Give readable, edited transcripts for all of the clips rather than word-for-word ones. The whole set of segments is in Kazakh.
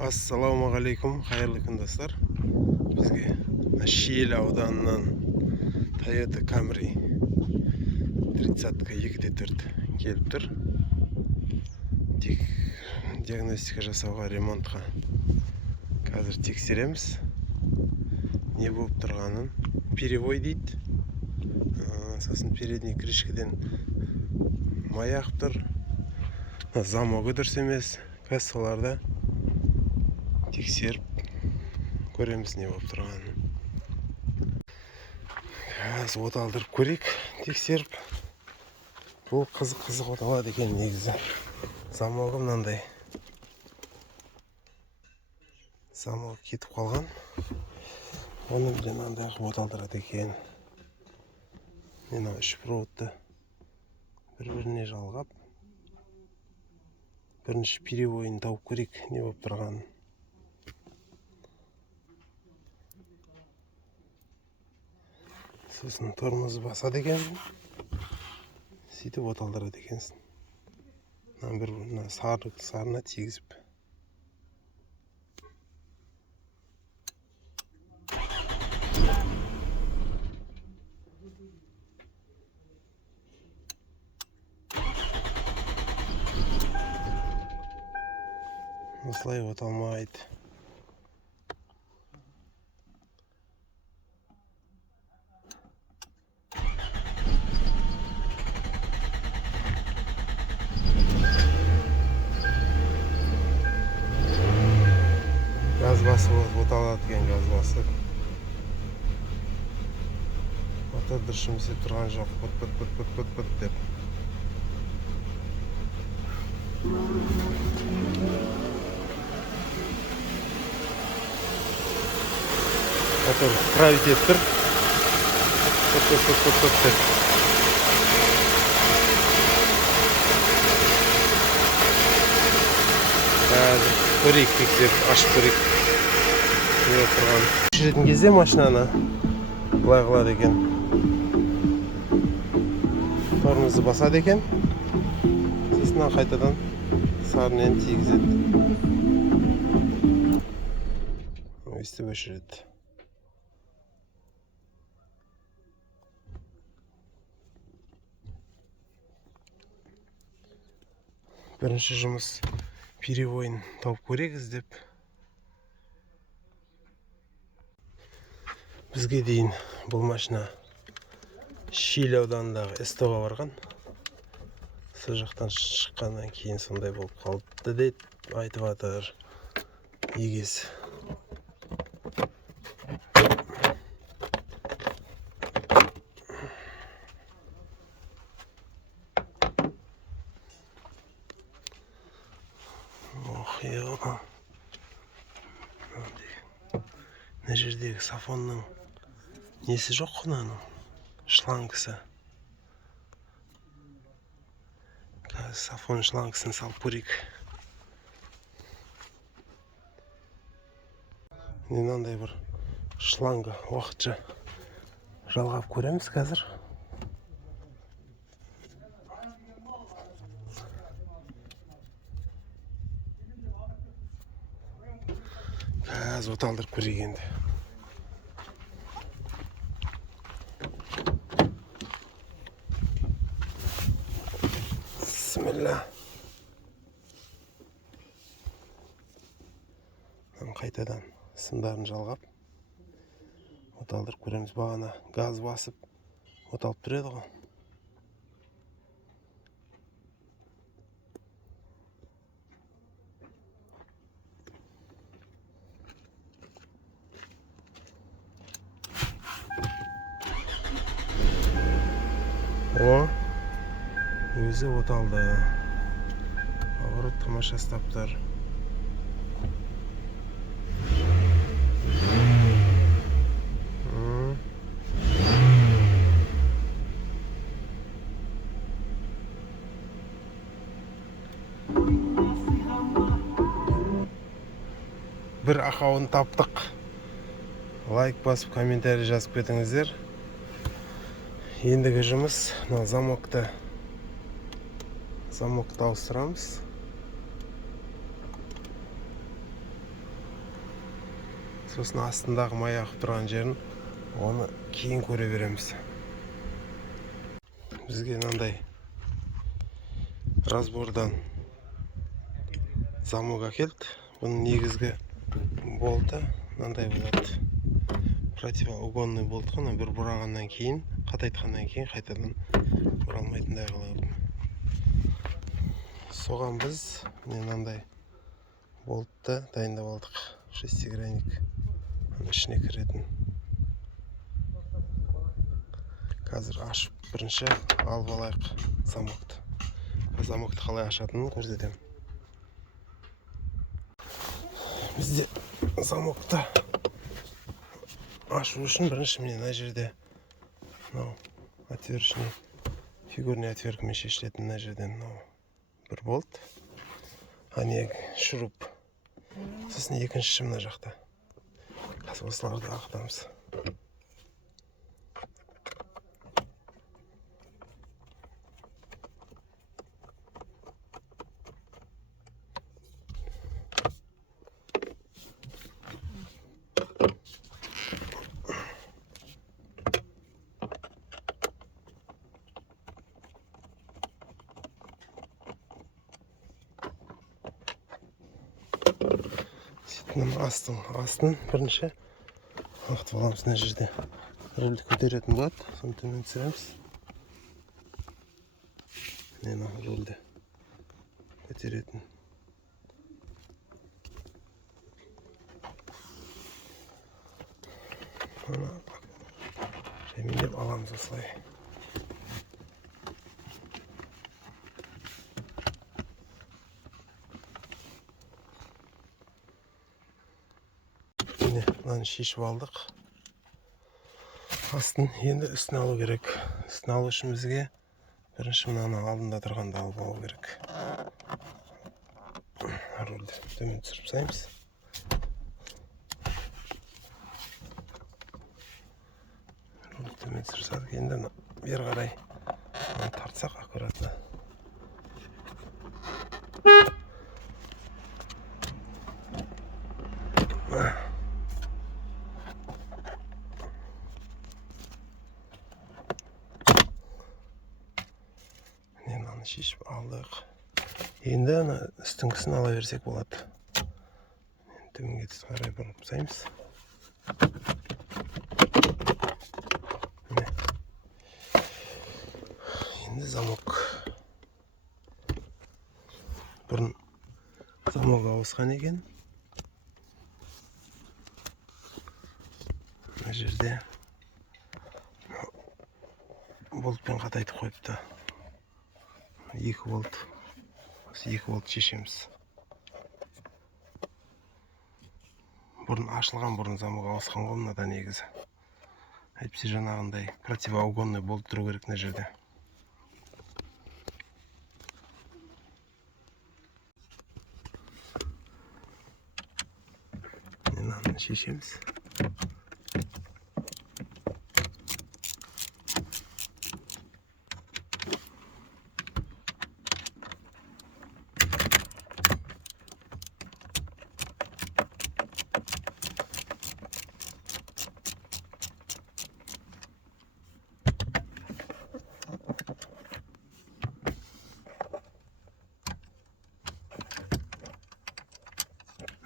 Ассалаумағалейкум, қайырлы күн достар. Бізге Шиелі ауданынан Toyota Camry 30-ка 2.4 келіп тұр. Диагностика жасауға, ремонтқа қазір тексереміз. Не болып тұрғанын. Перевой дейді. Сосын передний крышкіден маяқ тұр. Замогы дұрыс емес. Кассаларда тексеріп көреміз не болып тұрғанын. Қазір оталдырып көрейік, тексеріп. Бұл қызық оталады екен негізі. Замогы мынандай. Замогы кетіп қалған. Оны білен мынандай оталдырады екен. Мен үш проводты бір-біріне жалғап, бірінші перевойын тауып көрейік, не болып тұрғанын. Сосын тормозы басады екен. Сөйтіп оталдырады екенсін. Бір сарына тегізіп. Осылай оталмайды. Газ басып оталады екен, газ басып. Мотор дұрыс істеп тұрған жоқ. Пыт деп. Мотор править етіп тұр. Пыт деп. Қазір көрейік, тексеріп, ашып көрейік. Не болып тұрған. Жүретін кезде машинаны былай қылады екен. Тормозы басады екен. Сосын қайтадан сарынен тигізеді. Өстіп өшіреді. Бірінші жұмыс перевойын тауып көрейік іздеп. Бізге дейін бұл машина Шиелі ауданындағы СТО-ға барған. Сол жақтан шыққаннан кейін сондай болып қалыпты деп айтып жатыр егесі. Мына жердегі сафонның несі жоқ құнаның шлангысы. Қазір сафон шлангысын салып көрейік. Мынандай бір шланга уақытша жалғап көреміз қазір. Қазір оталдырып көрейік енді. Бисмилля. Қайтадан сымдарын жалғап оталдырып көреміз. Бағана газ басып оталып тұреді ғой. Өзі оталды. Ауырып тамаша стаптар. Бір ақауын таптық. Лайк басып, комментарий жазып кетіңіздер. Ендігі жұмыс замокты ауыстырамыз. Сосын астындағы май ағып тұрған жерін оны кейін көре береміз. Бізге мынандай разбордан замок әкелді. Бұның негізгі болты мынандай болады. Противоугонный болт қана бір бұрағаннан кейін, қатайтқаннан кейін қайтадан бұралмайтындай қылып. Соған біз мынандай болтты дайындап алдық. Шестигранник ішіне кіретін. Қазір ашып бірінші алып алайық замокты. Замокты қалай ашатынын көрсетемін. Бізде замокты ашу үшін бірінші мына жерде отверточный фигурный отверткамен шешілетін мына жерден бір болт, шуруп. Сосын екіншісі мына жақта. Қазір осыларды ағытамыз. Астын бірінші ағытып аламыз. Мына жерде рөлді көтеретін болады, соны төмен түсіреміз. Мына рөлді көтеретін. Жайменеп аламыз осылай. Мынаны шешіп алдық. Астын енді үстін алу керек. Үстін алу үшін бізге бірінші мынаны алдында тұрғанда алып алу керек. Рөлді төмен түсіріп тастаймыз. Рөлді төмен түсіріп тастадық. Енді бері қарай тартсақ аккуратно. Шешіп алдық. Енді үстіңгісін ала берсек болады. Төменге қарай бұрып тастаймыз. Енді замок. Бұрын замок ауысқан екен. Мына жерде болтпен қатайтып қойыпты. 2 болт. 2 болт шешеміз. Бұрын ашылған, бұрын замок ауысқан ғой мынада негізі. Әйтпесе жаңағындай противоугонный болт тұру керек мына жерде. Мынаны шешеміз.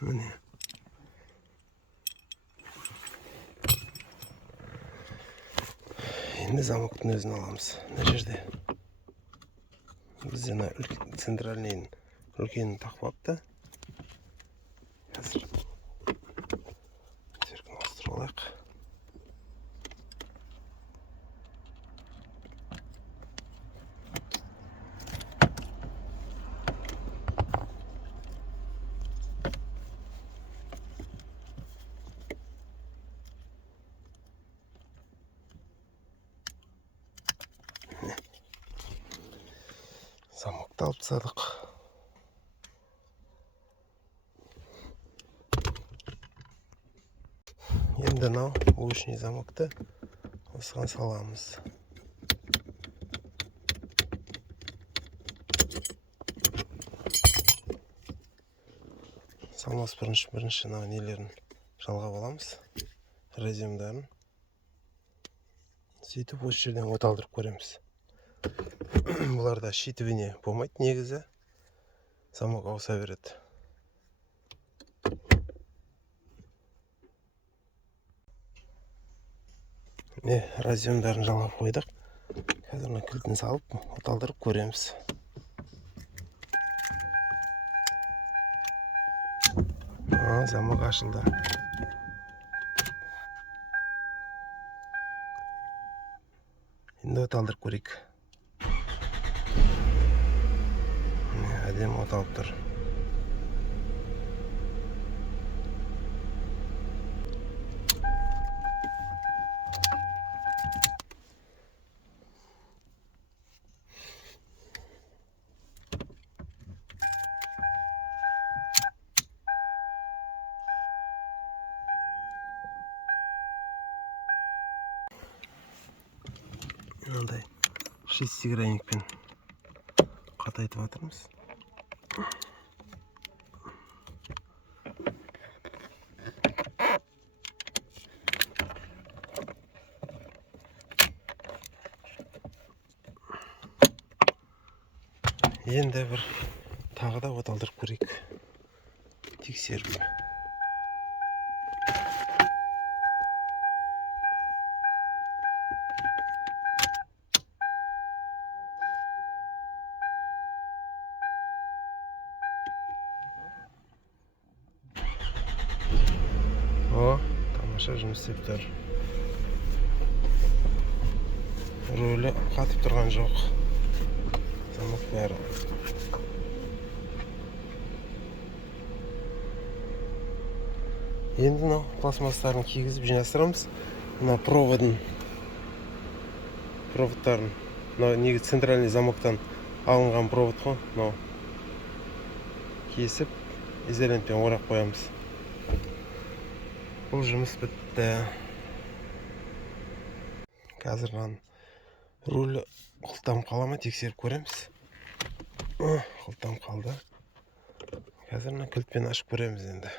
Міне. Енді замоктың өзін аламыз. Мына жерде бізде центральный үлкенін тақып алыпты. Қазір серкін ауыстырып алайық. Замокты алып тастадық. Енді лучный замокты осыған саламыз. Салмас бірінші нелерін жалғап аламыз разъемдарын. Сөйтіп осы жерден оталдырып көреміз. Бұларда щитование болмайды негізі. Замок ауыса береді. Разъемдарын жалғап қойдық. Қазір кілтін салып оталдырып көреміз. Замок ашылды. Енді оталдырып көрейік. Әдем оталып тұр. Мынандай шестигранникпен қатайтып жатырмыз. Енді бір тағы да оталдырып көрейік. Тексеріп. Тамаша жұмыс істеп тұр. Рөлі қатып тұрған жоқ. Замок бәрі. Енді мынау пластмастарын кигізіп жинастырамыз. Мына проводтарын. Мынау негізі центральный замоктан алынған провод қой. Мынау кесіп изолентпен орап қоямыз. Бұл жұмыс бітті. Қазір руль құлтам қала ма тексеріп көреміз. Құлтам қалды. Қазір кілтпен ашып көреміз енді.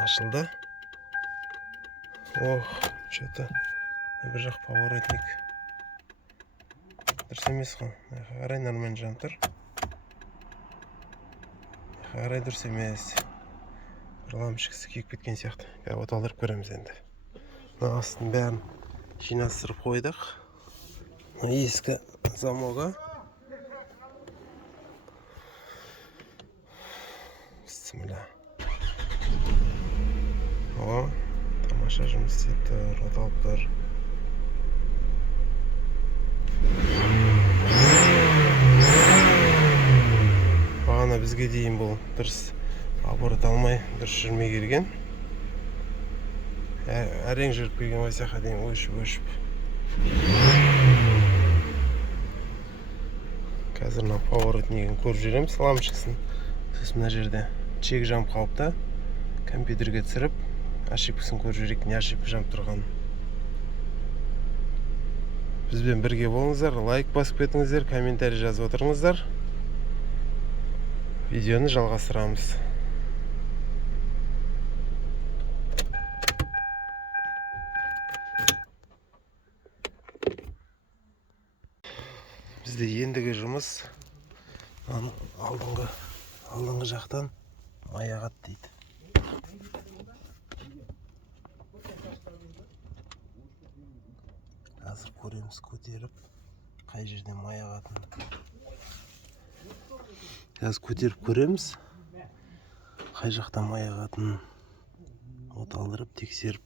Ашылды. Что-то бір жақ поворотник. Дұрыс емес қой. Қарай нормально жанып тұр. Қарай дұрыс емес. Бір лампочкасы күйіп кеткен сияқты. Оталдырып көреміз енді. Астын бәрін жинастырып қойдық. Ескі замогы. Бісміллә. Тамаша жұмыс істеп тұр, оталып тұр. Бағана бізге дейін бұл дұрыс оборот алмай, дұрыс жүрмей келген. Әрең жүріп келген ойсақа дейін өшіп. Қазір поворотнигін көріп жүреміз, лампочкасын. Сосын мына жерде чек жанып қалыпты. Компьютерге түсіріп, ошибкасын көріп жүрейік, не ошибка жанып тұрған. Бізбен бірге болыңыздар, лайк басып кетіңіздер, комментарий жазып отырыңыздар. Видеоны жалғастырамыз. Бізде ендігі жұмыс алдыңғы жақтан аяғат дейді. Қазір көреміз, көтеріп, қай жерден аяғатын. Қазір көтеріп көреміз, қай жақтан аяғатын. Оталдырып, тексеріп.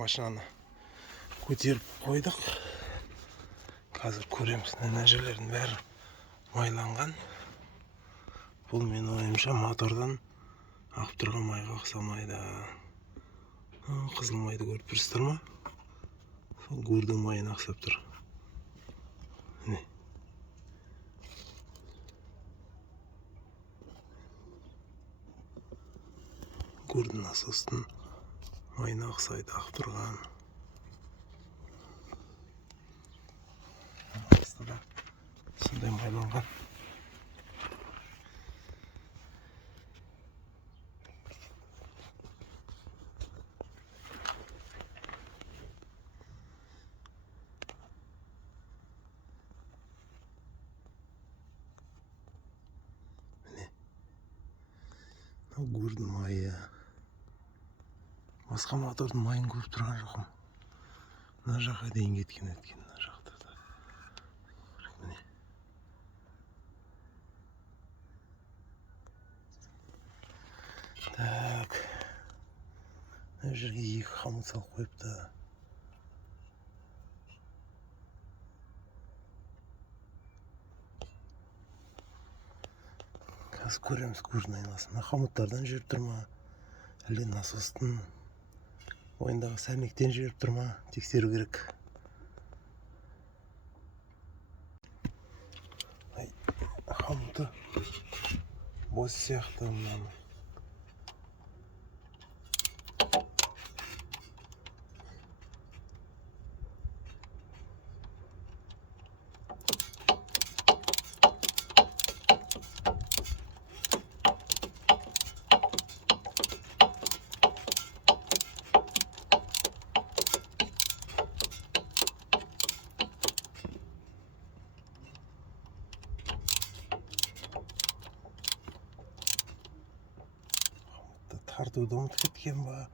Машинаны көтеріп қойдық. Қазір көреміз, мына жерлердің бәрі майланған. Бұл мен ойымша мотордан ағып тұрған майға ұқсамайды. Қызыл майды көріп тұрсыздар ма? Сол гурдің майына ұқсап тұр. Көрдің насостың майына ұқсайды ақ тұрған. Астыда сондай майланған. Көрдің майы. Басқа мотордың майын көріп тұрған жоқым. Мына жаққа дейін кеткен өткен мына жақта да. Міне. Так. Мына жерге екі қамыт салып қойыпты. Қазір көреміз көрдің айналасын. Мына қамыттардан жүріп тұр ма? Әлде насостың ойындағы сәрнектен жүріп тұр ма? Тексеру керек. Қамыты бос сияқты мынаны. Тартуды ұмытып кеткен ба?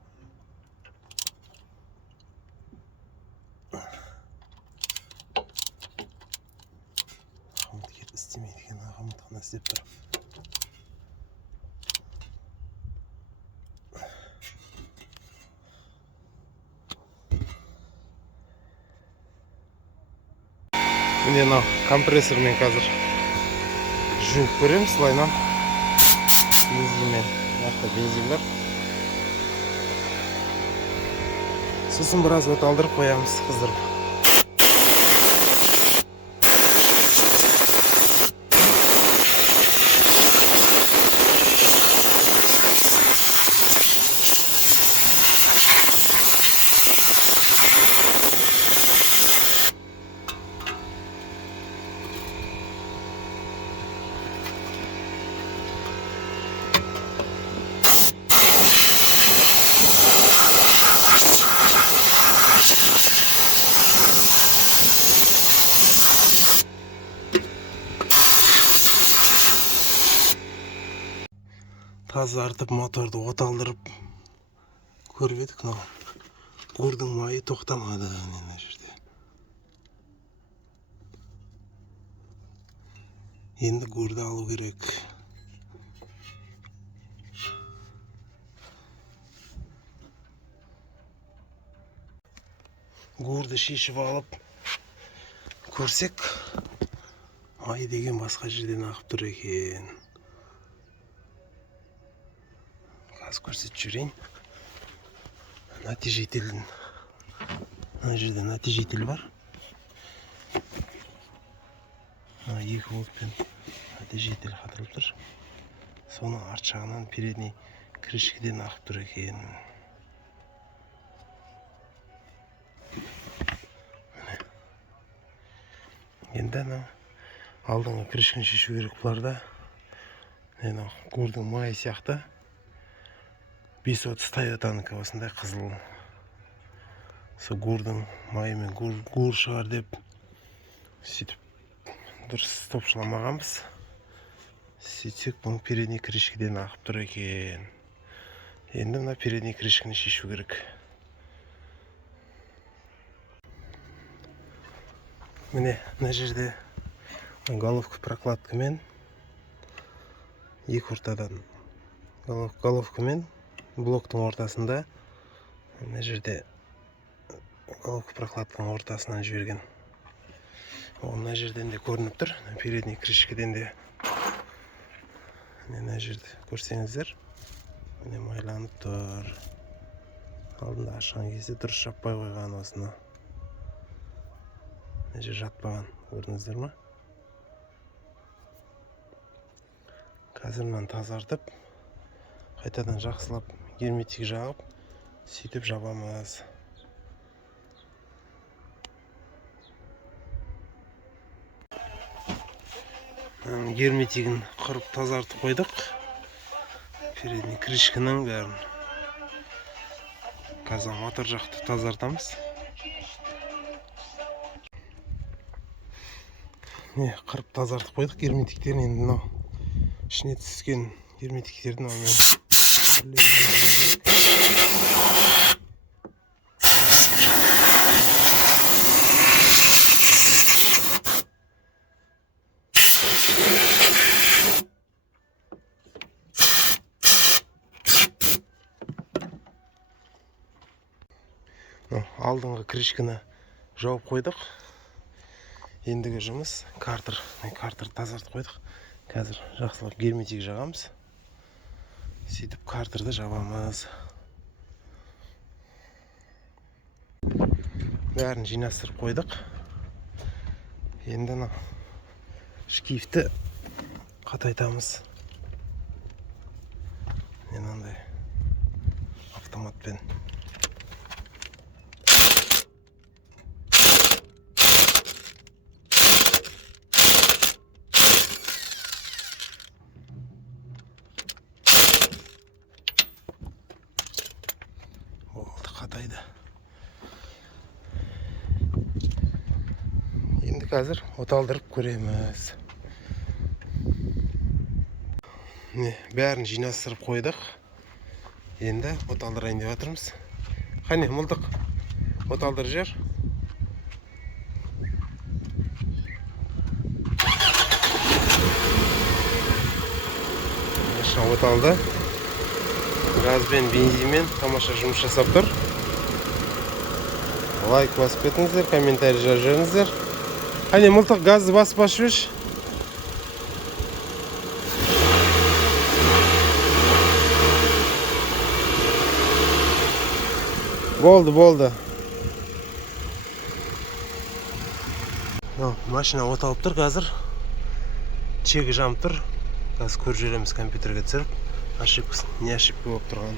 Қамыт кетіп істемейді екен, қамыт қана істеп тұр. Міне мынау компрессормен қазір жөніп көреміз слайнан. Бензинмен. Мынақты бензин бар. Сосын біраз оталдырып қоямыз қыздырып. Тазартып моторды оталдырып көріп едік. Көрдің майы тоқтамады мына жерде. Енді көрді алу керек. Көрді шешіп алып көрсек, май деген басқа жерден ағып тұр екен. Қазір көрсетіп жүрейін. Натяжителін. Мына жерде натяжитель бар. 2 вольтпен натяжитель қатырылып тұр. Соның арт жағынан передний крышкеден ағып тұр екен. Енді алдыңғы крышканы шешу керек бұларда. Көрдің майы сияқты 530 Тойотанікі осындай қызыл. Сол көрдің майымен гөр шығар деп сөйтіп дұрыс топшыламағанбыз. Сөйтсек бұның передний крышкеден ағып тұр екен. Енді мына передний крышканы шешу керек. Міне мына жерде головка прокладкамен екі ортадан головкамен блоктың ортасында мына жерде головка прокладканың ортасынан жіберген. Мына жерден де көрініп тұр. Передний крышкеден де мына жерде көрсеңіздер, міне майланып тұр. Алдында ашқан кезде дұрыс жаппай қойған осыны. Мына жер жатпаған, көрдіңіздер ма? Қазір мынаны тазартып, қайтадан жақсылап герметик жағып, сөйтіп жабамыз. Герметигін құрып тазартып қойдық. Передний крышканың бәрін. Қазір мотор жақты тазартамыз. Қырып тазартып қойдық герметиктерін. Енді мынау ішіне түскен герметиктерді мынаумен алдыңғы крышканы жауып қойдық. Ендігі жұмыс картер. Картер тазартып қойдық. Қазір жақсылап герметик жағамыз. Сөйтіп картерді жабамыз. Бәрін жинастырып қойдық. Енді шкифті қатайтамыз. Мынандай автоматпен. Қатайды. Енді қазір оталдырып көреміз. Бәрін жинастырып қойдық. Енді оталдырайын деп жатырмыз. Қане, мұлдық. Оталдыр жер. Машина оталды. Газбен, бензинмен тамаша жұмыс жасап тұр. Лайк басып кетіңіздер, комментарий жазып жүріңіздер. Қане, мылтық газды басып жүрш. Болды. Машина оталып тұр қазір. Чегі жанып тұр. Қазір көріп жүреміз компьютерге түсіріп. Ошибкасын, не ошибка болып тұрған.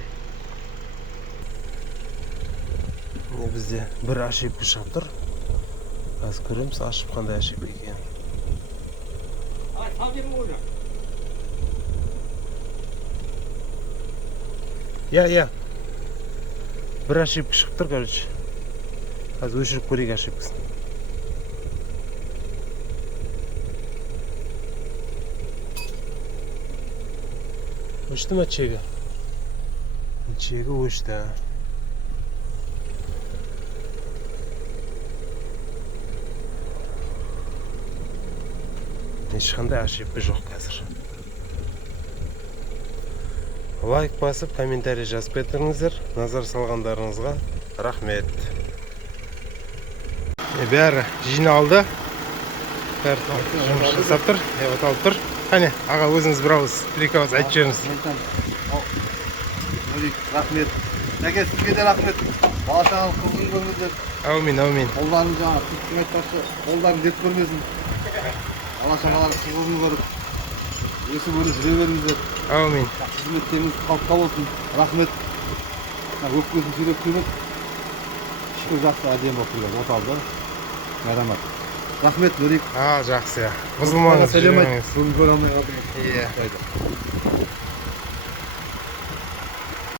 Бізде бір ошибка шығып тұр. Қазір көреміз, ашып қандай ошибка екен. Я. Бір ошибка шығып тұр, короче. Қазір өшіріп көрейік ошибкасын. Өшті ма чегі? Чегі өшті. Ешқандай ошибка жоқ қазір. Лайк басып, комментарий жазып кетіңіздер. Назар салғандарыңызға рахмет. Бәрі жиналды. Жұмыс жасап тұр, оталып тұр. Қане, аға өзіңіз бір ауыз, бір-екі ауыз айтып жүріңіз. Рахмет. Әке, сізге де рахмет. Бала-шағалы қызын көріңіздер. Әумин. Қолдарың жаңа, сіздің айтпақшы, қолдарың деп көрмесін. Бала-шағалары қызын көріп, өсіп жүре беріңіздер. Әумин. Қызметтеңіз қалыпқа болсын. Рахмет. Өпкесін сүйреп көмек. Шүкір жақсы әдем болып келген. Оталды. Мәрамат. Рахмет, Нұрик. Жақсы. Бұзылмаңыз. Сәлем айт. Бүгін көре алмай қалдым.